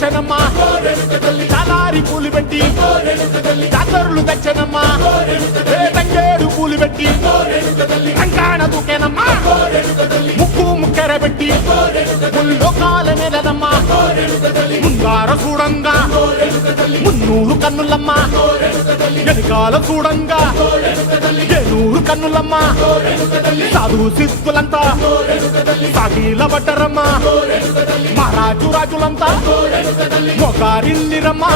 తెచ్చనమ్మా చాలారి పూలు పెట్టి జాతరులు తెచ్చనమ్మా తంగేడు పూలు పెట్టి రంగాణ దూకేనమ్మా ముక్కు ముక్కెర పెట్టి ముల్లోకాల మీదనమ్మా ముంగార చూడంగా మున్నూరు కన్నులమ్మా వెనకాల చూడంగా ఏనూరు కన్నులమ్మా సాధు సిద్ధులంతా సాగిల పడ్డరమ్మా మహారాజు రాజులంతా మొగారిల్లిరమ్మా